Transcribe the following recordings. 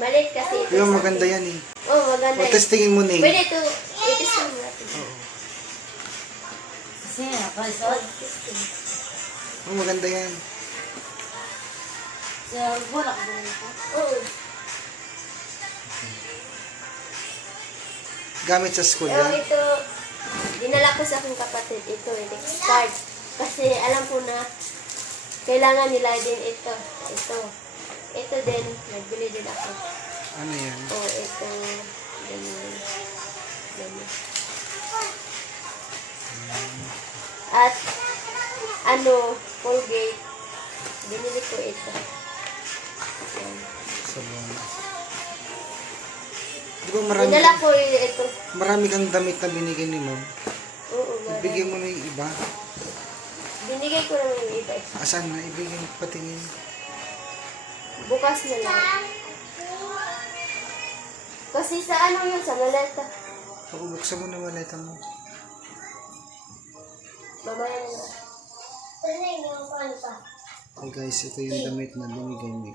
Maliit kasi ito. Yung maganda yan eh. Oo, maganda. O, testingin mo na eh. Pwede ito. I-testing mo natin. Oo. Kasi ako, isot. Oh, maganda yan. Sa bulak ba ito? Oo. Gamit sa school Pero yan. ito, dinala ko sa aking kapatid. Ito, next card. Kasi alam ko na kailangan nila din ito. Ito. Ito din. Nagbili din ako. Ano yan? Oh, ito. Ganyan. Ganyan. At, ano, Colgate. Binili ko ito. Yan. Sabon. Di ba marami, Dinala ko ito. marami kang damit na binigay ni mom? Oo, marami. Ibigay mo na yung iba. Binigay ko naman yung iba. Asan na? Ibigay mo patingin. Bukas na lang. Kasi sa ano yun, sa maleta. Buksan mo na maleta mo. Mamaya na lang. Okay guys, ito yung damit na binigay ni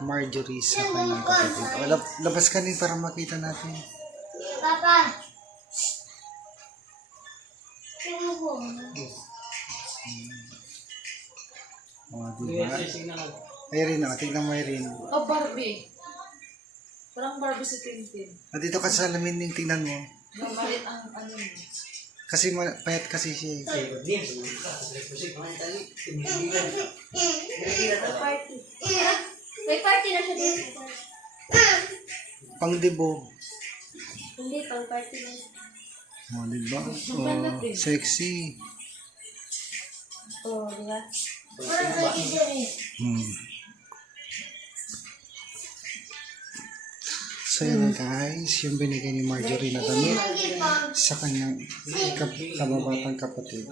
Marjorie sa kanyang kapatid. O, labas ka din para makita natin. Papa! O, diba? Irene, tignan mo Irene. Oh, Barbie. Parang Barbie si Tintin. Dito ka sa salamin ng tingnan mo. Mamalit ang ano mo. Kasi payat kasi siya. Party. May party na siya dito. Pang-debo. Hindi, pang party na. O, diba? O, sexy. Oo, di ba? So yun guys, yung binigay ni Marjorie na damit sa kanyang kababatang kapatid.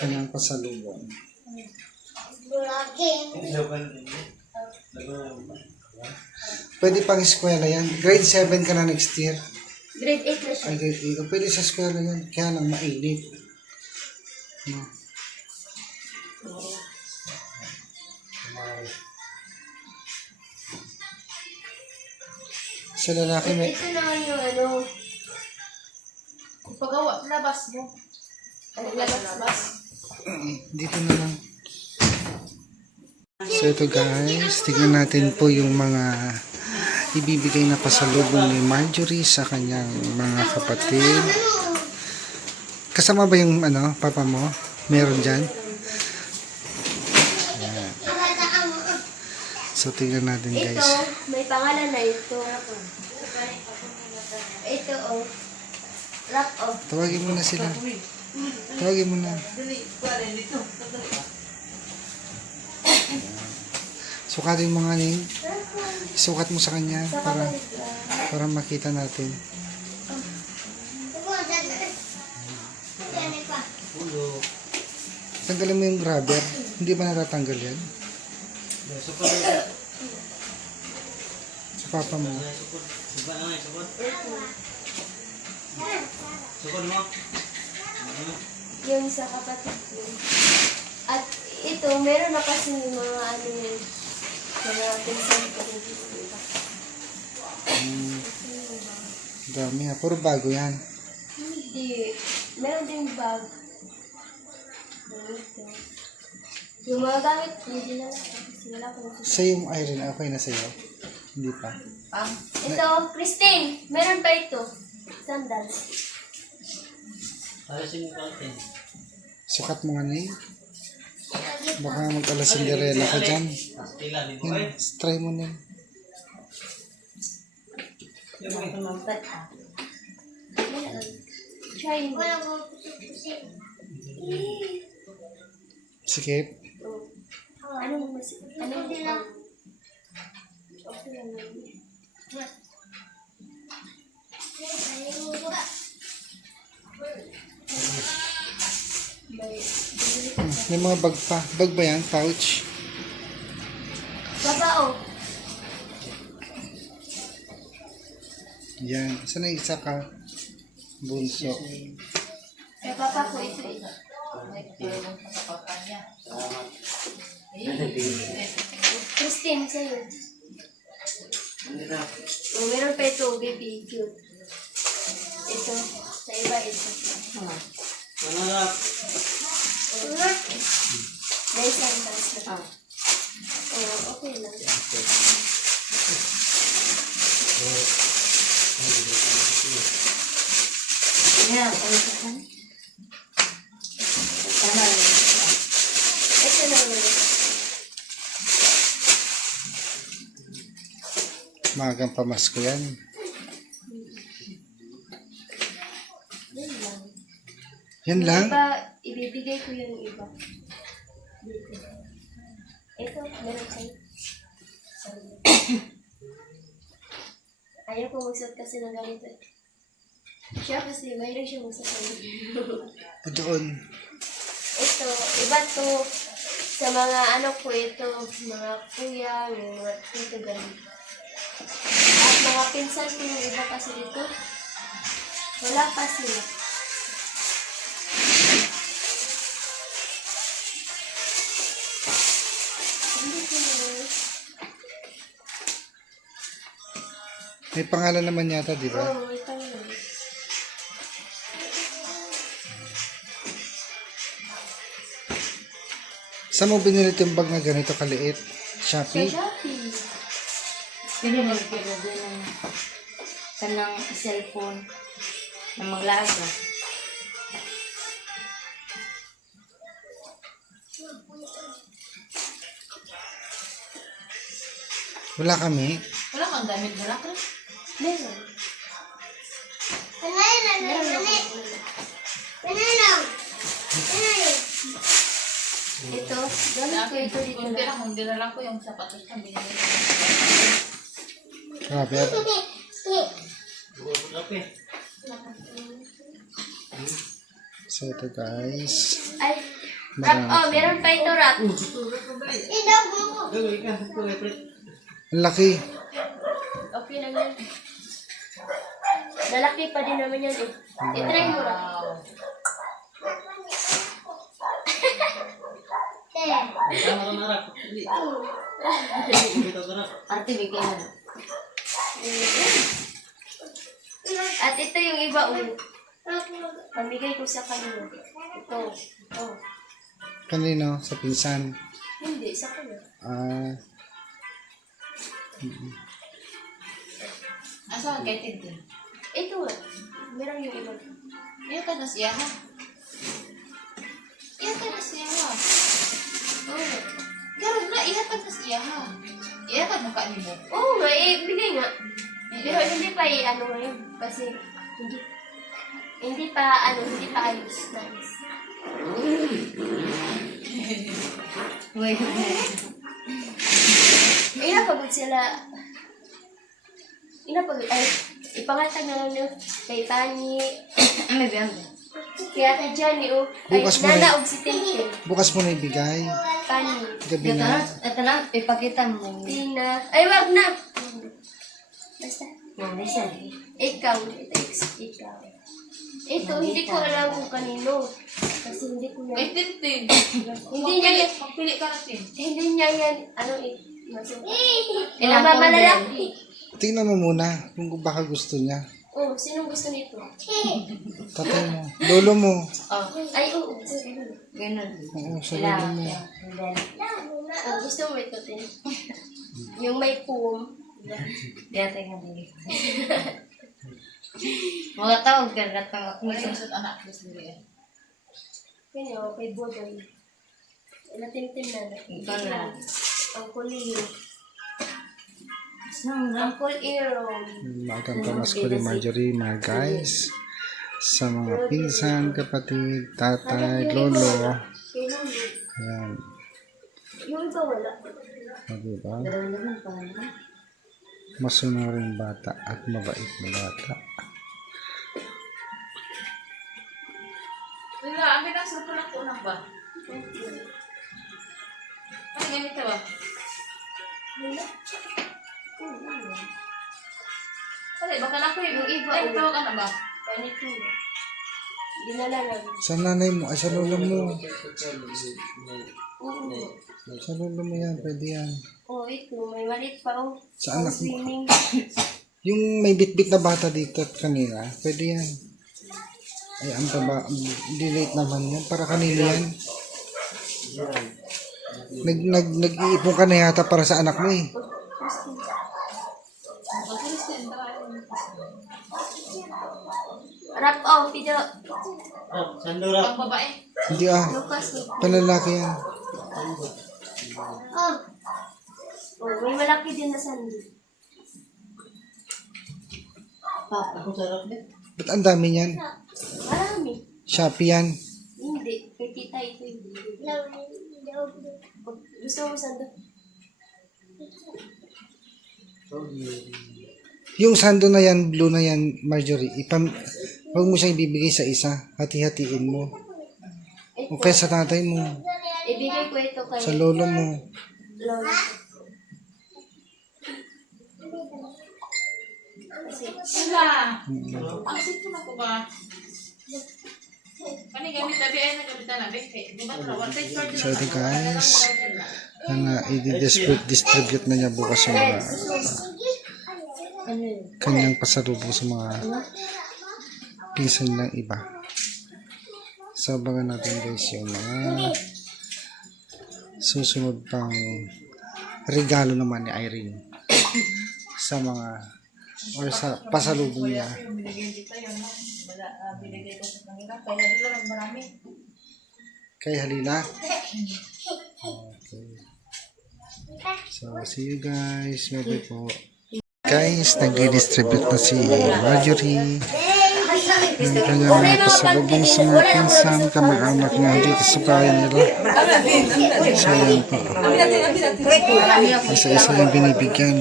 Kanyang pasalubong. Pwede pang eskwela yan. Grade 7 ka na next year. Grade 8 na siya. Ay, grade 8. Pwede sa eskwela yan. Kaya lang mainit. No. Sa lalaki may... Ito naman yung ano, Pagawa, labas mo. ano labas. Dito na lang. So ito guys, tignan natin po yung mga ibibigay na pasalubong ni Marjorie sa kanyang mga kapatid. Kasama ba yung papa mo? Meron dyan? Ayan. So tignan natin Ito, guys. may pangalan na ito. Ito, oh. Wrap, oh. Tawagin mo na sila. Tawagin mo na. Sukatin mo nga ning. Sukat mo sa kanya para makita natin. Tanggalin mo yung rubber. Hindi ba natatanggal yan? Sa papa mo. Yung sa kapatid ko. At ito, meron na kasi yung mga ano yun. Mga pinsan ko rin. Dami ha. Puro bago yan. Hindi. Meron din bag. Ito. Yung mga gamit, hindi na lang. Kasi wala ko na. Sa yung Irene, okay na sa'yo? Hindi pa. Ito, Christine. Meron pa ito. Sandals. Sukat mo nga na yun. Baka mag-ala Cinderella ka dyan. Yan, try mo na yun. Try mo. Sikip. Anong mas... Anong... Okay lang yun. May mga bag pa. Bag ba yan? Pouch? Baba, oh. Yan. Saan na isa ka? Bunso. Kaya papa ko ito eh. Christine, sa'yo. cute. Ito, sa iba ito. Dahil sandals na. Okay lang. Ito naman. Magang pamasko yan. Yan lang. Yan lang? Iba, ibibigay ko yung iba. Dito. Ito, meron sa'yo. Ayaw ko magsuot kasi ng ganito. Siya kasi, mayroon siya magsuot ng O doon. Ito, iba to sa mga ano ko ito, mga kuya, yung mga tito ganun. At mga pinsan ko yung iba kasi dito. Wala pa sila. Hindi ko na. May pangalan naman yata, di ba? Oo, ito na. Saan mo binili yung bag na ganito kaliit? Sa Shopee? Shopee. Pwede mo nagpira doon ng kanang cellphone na maglaga. Wala kami. Wala kang damit na lang. Meron. Ito, gamit ko ito dito na. Hindi na lang ko yung sapatos na binili. Grabe. Ate. So ito guys. Ay, rap, oh, meron pa ito rap. Ang laki. Okay lang yan. Lalaki pa din naman yan eh. I-try mo rap. Ate, bigyan mo. At ito yung iba ulit. Pamigay ko sa kanila. Ito. Oh. Kanino? Sa pinsan. Hindi, sa kanila. Ah, Asa ang gaitid din? Ito nga. Meron yung iba. Iya ka na siya ha? Iya ka na siya ha? Oo. Karoon na, ihatag na siya ha? Ihatag mo ka ni mo. Oo nga, eh, bigay nga. Pero hindi pa ano ngayon. Kasi hindi pa ayos. Nice. Wait. Inapagod sila. Ay, ipangatag na lang nyo kay Tani. May biyang ba? Kaya kay Johnny, oh. Ay, Bukas mo na. Nana, og si Tintin. bukas mo na ibigay. Tani. Gabi na. Ito na, ipakita mo. Tina. Ay, wag na. Basta. Mami, siya. Ikaw. Ikaw. Ito, hindi ko alam kung kanino. Kasi hindi ko Ay, yan. Tintin. Hindi niya yan. Magpili ka na, Tin. Hindi niya yan. Ano eh. Masuka. Ilang Mga malalaki. Tingnan mo muna kung baka gusto niya. Oh, sinong gusto nito? Tatay mo. Lolo mo. Oh. Ay, oo. Ganun. Oo, sa lolo mo. Oh, gusto mo ito, Tin? Yung may poem. Diyate nga din. Mga tawag ka na tawag mo. May sunsot anak. Please dili eh. Yan yun, kay Bodoy. Natimtim na. Ikaw na. Ang kuliyo. Saan na? Ang kuliro. Magang pamasko ni Marjorie, mga guys. Sa mga pinsan, kapatid, tatay, lolo. Kay Lulu. Ayan. Yung iba wala. O, diba? Dalawa naman pa. Masunuring bata at mabait na bata. Wala, ang binasal ko lang kunak ba? Ano ganito ba? Wala. Wala, baka na ko Yung iba, Ay, oh. tawag ka na ba? Ganito. Dinala lang. Sa nanay mo, ay sa lolo mo. Oo. Sa lolo mo yan, pwede yan. Oh, ito. May maliit pa, oh. Sa anak mo. Swimming. Yung may bitbit na bata dito at kanina, pwede yan. Ay, ang taba, delete naman yan. Para kanina yan. Nag-iipon ka na yata para sa anak mo eh. Rap, oh, video. Pang babae. Hindi ah, Lucas. panlalaki yan. Oh. Oh, may malaki din na sandi. Ba't ang dami niyan? Marami. Shopee yan. Hindi. Kay tita ito hindi. Gusto mo sando? Yung sando na yan, blue na yan, Marjorie, huwag mo siyang ibibigay sa isa. Hati-hatiin mo. O kaya sa tatay mo, Ibigay ko ito kay sa lolo mo. Lola. Kasi, Sila. Ang sito na ko ba? Kani gamit tabi ay nagamitan na beke. Di ba one side card So ito guys, i-distribute na niya bukas yung mga kanyang pasalubong sa mga pinsan ng iba. So abangan natin guys yung mga susunod pang regalo naman ni Irene sa mga or sa pasalubong niya. binigay dito yun. Binigay ko sa kanila. Kaya nila lang marami. Kay Halila. Okay. So see you guys. Bye po. Guys, nag-distribute na si Marjorie ng kanyang mga pasalubong sa mga pinsan, kamag-anak niya dito sa bahay nila. So yan po. Isa-isa yung binibigyan.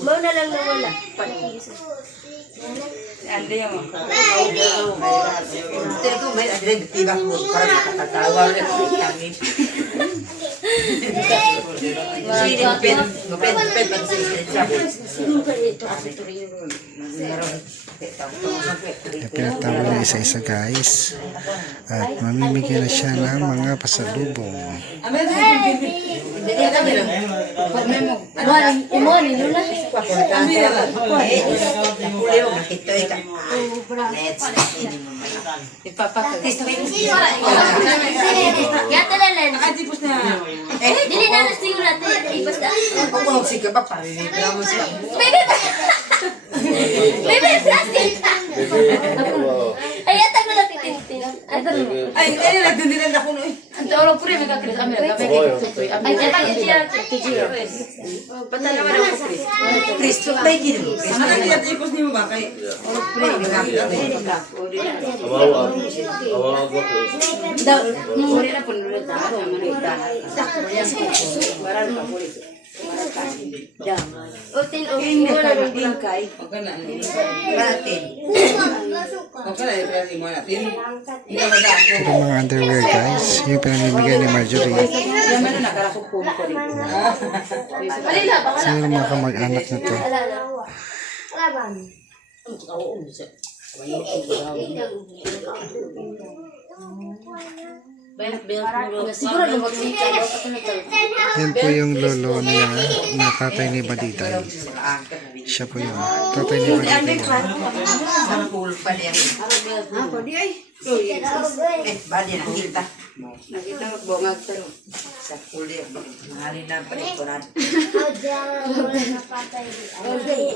Mau na lang nawala. Panigisa. Pinagtawag na isa-isa guys. At mamimigyan na siya ng mga pasalubong. Ya talalan. Dili na na siulat. Basta. Bebe plastic. Ay ata ko na titintin. Ay, ay, nagdindinan ako no eh. Ang tawag ko rin, magkakris kami. Ay ata ko Patalaman ako, Chris. Kristo tayo gino. Ano na niyatipos niyo ba kay? Uri na po nulot na ako. Maral pa po ito. Utin o wala nang Bingkay. Okay na. Parating. Okay na, i-press mo natin. Ito mga underwear guys. Yung pinamimigay ni Marjorie. Yung ano nakarasukpon ko rin. Sino mga kamag-anak na to? wala na. Siguro na mag-sika. Yan po yung lolo niya na tatay ni Badiday. Siya po yung tatay ni Badiday. Sa pool pa niya. Bali na kita. Nakita mo, bungag talo. Sa pool niya. Mahali na pa rin ko na.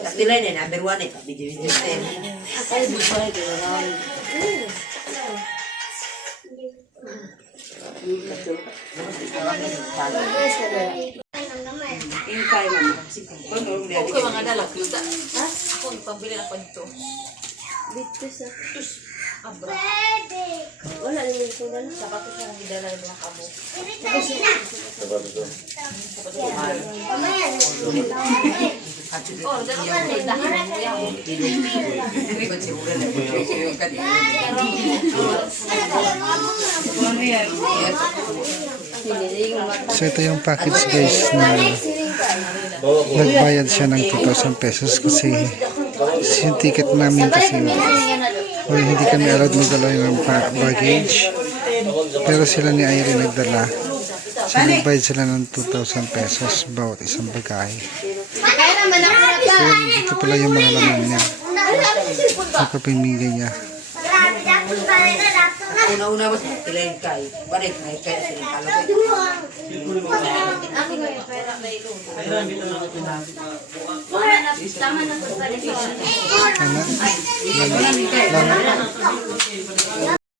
Katila niya, number 1 eh. Video-video tayo. Ingkay mo. Okay, mga dalak. Yuta. Ako, pambili na ko dito. Dito sa Abra. wala naman ito na sa Saka ko siya nang idala ng mga kamo. Oh, dala ka na idahan mo yan. Hindi ko siguro na yung kanina. So ito yung package guys na nagbayad siya ng 2,000 pesos kasi yung ticket namin kasi hindi kami allowed magdala ng baggage. Pero sila ni Irene nagdala. So nagbayad sila ng 2,000 pesos bawat isang bagay. So dito pala yung mga laman niya. Ito pamigay niya. Una-una mas tilayin kay. Balik na kay sila kalo. Ako nga yung pera may ilo. Tama na po pala. Laman.